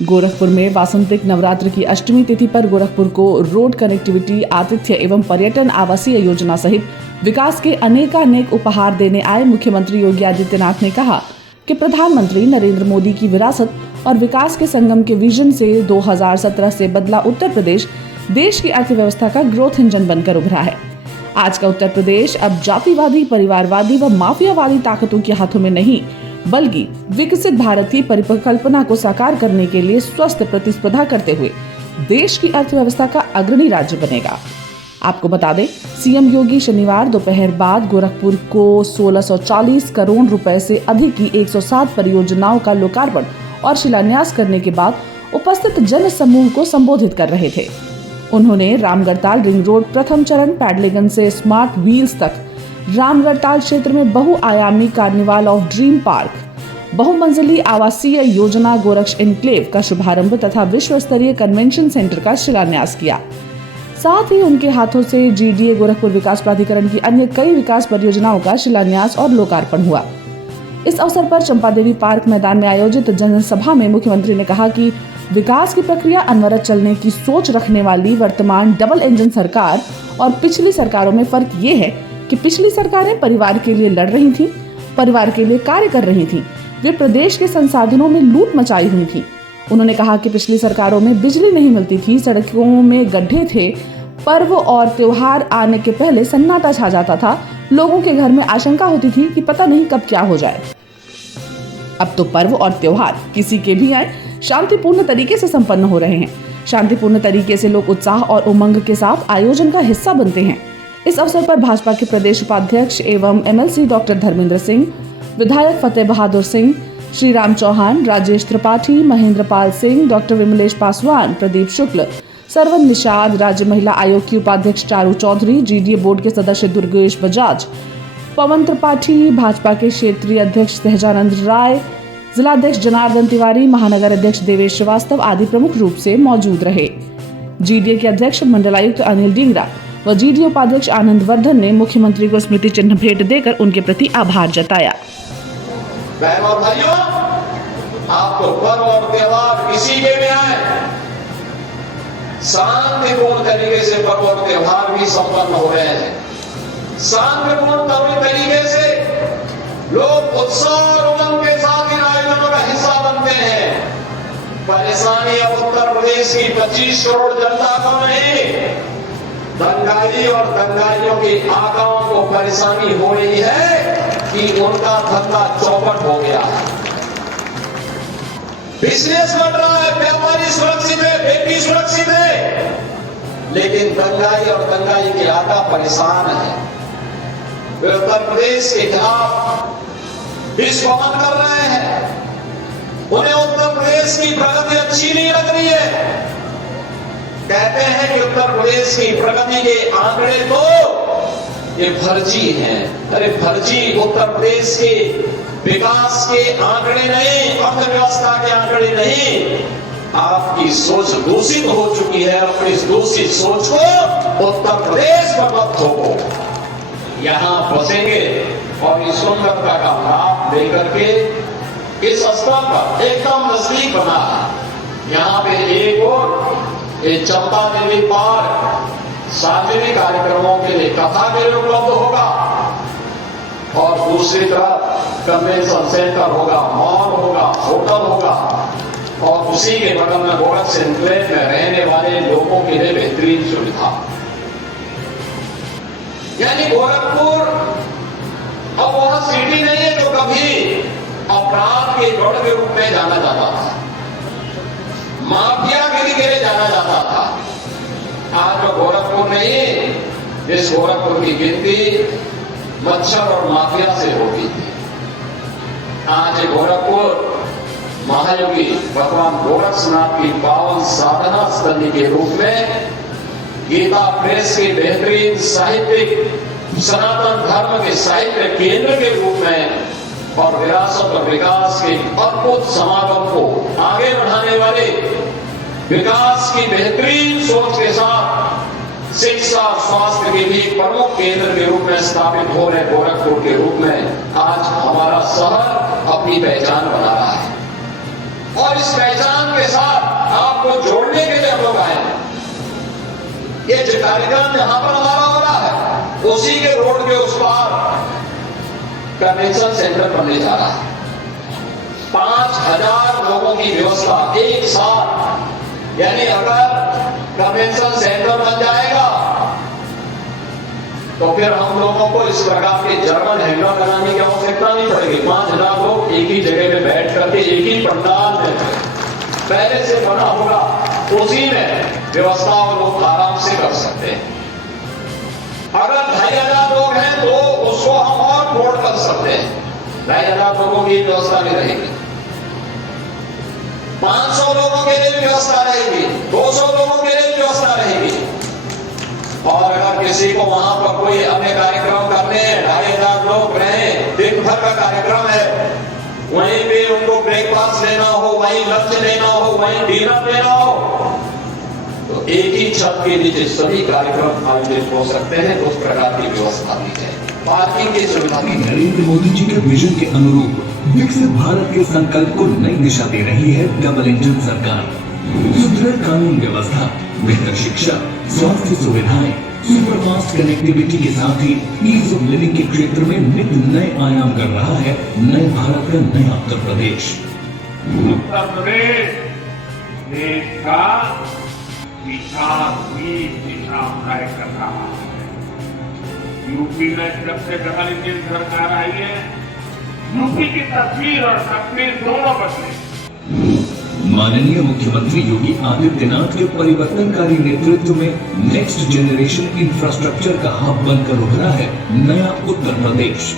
गोरखपुर में वासंतिक नवरात्र की अष्टमी तिथि पर गोरखपुर को रोड कनेक्टिविटी, आतिथ्य एवं पर्यटन आवासीय योजना सहित विकास के अनेकानेक उपहार देने आए मुख्यमंत्री योगी आदित्यनाथ ने कहा कि प्रधानमंत्री नरेंद्र मोदी की विरासत और विकास के संगम के विजन से 2017 से बदला उत्तर प्रदेश देश की अर्थव्यवस्था का ग्रोथ इंजन बनकर उभरा है। आज का उत्तर प्रदेश अब जातिवादी, परिवारवादी व माफियावादी ताकतों के हाथों में नहीं, बल्कि विकसित भारत की परिकल्पना को साकार करने के लिए स्वस्थ प्रतिस्पर्धा करते हुए देश की अर्थव्यवस्था का अग्रणी राज्य बनेगा। आपको बता दें, सीएम योगी शनिवार दोपहर बाद गोरखपुर को 1640 करोड़ रुपए से अधिक की 107 परियोजनाओं का लोकार्पण और शिलान्यास करने के बाद उपस्थित जन समूह को संबोधित कर रहे थे। उन्होंने रामगढ़ताल रिंग रोड प्रथम चरण पैडलेगंज से स्मार्ट व्हील्स तक, रामगढ़ताल क्षेत्र में बहुआयामी कार्निवाल ऑफ ड्रीम पार्क, बहुमंजिली आवासीय योजना गोरक्ष एनक्लेव का शुभारंभ तथा विश्व स्तरीय कन्वेंशन सेंटर का शिलान्यास किया। साथ ही उनके हाथों से जीडीए गोरखपुर विकास प्राधिकरण की अन्य कई विकास परियोजनाओं का शिलान्यास और लोकार्पण हुआ। इस अवसर पर चंपादेवी पार्क मैदान में आयोजित जनसभा में मुख्यमंत्री ने कहा कि विकास की प्रक्रिया अनवरत चलने की सोच रखने वाली वर्तमान डबल इंजन सरकार और पिछली सरकारों में फर्क ये है कि पिछली सरकारें परिवार के लिए लड़ रही थीं, परिवार के लिए कार्य कर रही थीं, वे प्रदेश के संसाधनों में लूट मचाई हुई थी। उन्होंने कहा कि पिछली सरकारों में बिजली नहीं मिलती थी, सड़कों में गड्ढे थे, पर्व और त्योहार आने के पहले सन्नाटा छा जाता था, लोगों के घर में आशंका होती थी कि पता नहीं कब क्या हो जाए। अब तो पर्व और त्योहार किसी के भी आए शांतिपूर्ण तरीके से संपन्न हो रहे हैं। शांतिपूर्ण तरीके से लोग उत्साह और उमंग के साथ आयोजन का हिस्सा बनते हैं। इस अवसर पर भाजपा के प्रदेश उपाध्यक्ष एवं एमएलसी डॉक्टर धर्मेंद्र सिंह, विधायक फतेह बहादुर सिंह, श्री राम चौहान, राजेश त्रिपाठी, महेंद्र पाल सिंह, डॉक्टर विमलेश पासवान, प्रदीप शुक्ल, सरवन निषाद, राज्य महिला आयोग की उपाध्यक्ष चारू चौधरी, जीडीए बोर्ड के सदस्य दुर्गेश बजाज, पवन त्रिपाठी, भाजपा के क्षेत्रीय अध्यक्ष सहजानंद राय, जिलाध्यक्ष जनार्दन तिवारी, महानगर अध्यक्ष देवेश श्रीवास्तव आदि प्रमुख रूप से मौजूद रहे। जीडीए के अध्यक्ष मंडलायुक्त अनिल डींगरा व जीडीए उपाध्यक्ष आनंद वर्धन ने मुख्यमंत्री को स्मृति चिन्ह भेंट देकर उनके प्रति आभार जताया। बहनों और भाइयों, आपको पर्व और त्योहार किसी के में आए, शांतिपूर्ण तरीके से पर्व और त्योहार भी संपन्न हो रहे हैं। शांतिपूर्ण तरीके से लोग उत्साह और उमंग के साथ इन आयोजनों का हिस्सा बनते हैं। परेशानी अब उत्तर प्रदेश की 25 करोड़ जनता को नहीं, दंगाई और दंगाइयों की आकाओं को परेशानी हो रही है कि उनका धंधा चौपट हो गया है, बिजनेस बढ़ रहा है, व्यापारी सुरक्षित है, बेटी सुरक्षित है, लेकिन दंगाई और दंगाई के आका परेशान है। वे उत्तर प्रदेश के खिलाफ विस्फोट कर रहे हैं। उन्हें उत्तर प्रदेश की प्रगति अच्छी नहीं लग रही है। कहते हैं कि उत्तर प्रदेश की प्रगति के आंकड़े तो ये फर्जी हैं। अरे फर्जी उत्तर प्रदेश के विकास के आंकड़े नहीं, अर्थव्यवस्था के आंकड़े नहीं। आपकी सोच दूषित हो चुकी है। अपनी इस दूषित सोच को उत्तर प्रदेश पर मत थोपो। यहां बसेंगे और इस सुंदरता का लाभ लेकर के इस स्तर पर एकदम नजदीक बना है। यहाँ पे एक और ये चंपा देवी पार्क सार्वजनिक कार्यक्रमों के लिए कथा के लिए उपलब्ध होगा और दूसरी तरफ कन्वेंशन सेंटर होगा, मॉल होगा, होटल होगा और उसी के बगल में गोरक्ष एनक्लेव में रहने वाले लोगों के लिए बेहतरीन सुविधा। यानी गोरखपुर अब वहां सिटी नहीं है जो कभी अपराध के गढ़ के रूप में जाना जाता था, माफियागिरी के लिए जाना जाता था। आज वो गोरखपुर नहीं, इस गोरखपुर की गिनती मच्छर और माफिया से होती थी। आज गोरखपुर महायोगी भगवान गोरक्षनाथ की पावन साधना स्थली के रूप में, गीता प्रेस के बेहतरीन साहित्यिक, सनातन धर्म के साहित्य केंद्र के रूप में और विरासत और विकास के अद्भुत समागम को आगे बढ़ाने वाले, विकास की बेहतरीन सोच के साथ शिक्षा और स्वास्थ्य के भी प्रमुख केंद्र के रूप में स्थापित हो रहे गोरखपुर के रूप में आज हमारा शहर अपनी पहचान बना रहा है। और इस पहचान के साथ ये जो कार्यक्रम यहाँ पर हमारा हो रहा है, उसी के रोड के उस पार कन्वेंशन सेंटर बनने जा रहा है। 5000 लोगों की व्यवस्था एक साथ, यानी अगर कन्वेंशन सेंटर बन जाएगा तो फिर हम लोगों को इस प्रकार के जर्मन हैंडल बनाने की आवश्यकता नहीं पड़ेगी। 5000 लोग एक ही जगह में बैठ करके एक ही पंडाल में पहले से बना होगा, उसी में व्यवस्था और लोग आराम से कर सकते हैं। अगर 2500 लोग हैं तो उसको हम और बोर्ड कर सकते हैं, 2500 लोगों की व्यवस्था भी रहेगी, 500 लोगों के लिए व्यवस्था रहेगी, 200 लोगों के लिए व्यवस्था रहेगी। और अगर किसी को वहां पर कोई अन्य कार्यक्रम करने हैं, 2500 लोग रहे, दिन भर का कार्यक्रम है, वहीं पे उनको ब्रेकफास्ट लेना हो, वहीं लंच लेना हो, वहीं डिनर लेना हो, तो एक ही छत के नीचे सभी कार्यक्रम आयोजित हो सकते हैं। तो उस प्रकार की व्यवस्था भी है, पार्किंग की सुविधा भी है। नरेंद्र मोदी जी के विजन के अनुरूप विकसित भारत के संकल्प को नई दिशा दे रही है डबल इंजन सरकार। सुदृढ़ कानून व्यवस्था, बेहतर शिक्षा, स्वास्थ्य सुविधाएं, सुपरफास्ट कनेक्टिविटी के साथ ही ईज ऑफ लिविंग के क्षेत्र में नित नए आयाम कर रहा है नए भारत का नया उत्तर प्रदेश। उत्तर प्रदेश देश का विकास की दिशा तय कर रहा है। यूपी में जब से डबल इंजन सरकार आई है, यूपी की तस्वीर और तस्वीर दोनों बदले। माननीय मुख्यमंत्री योगी आदित्यनाथ के परिवर्तनकारी नेतृत्व में नेक्स्ट जनरेशन इंफ्रास्ट्रक्चर का हब बनकर उभरा है नया उत्तर प्रदेश।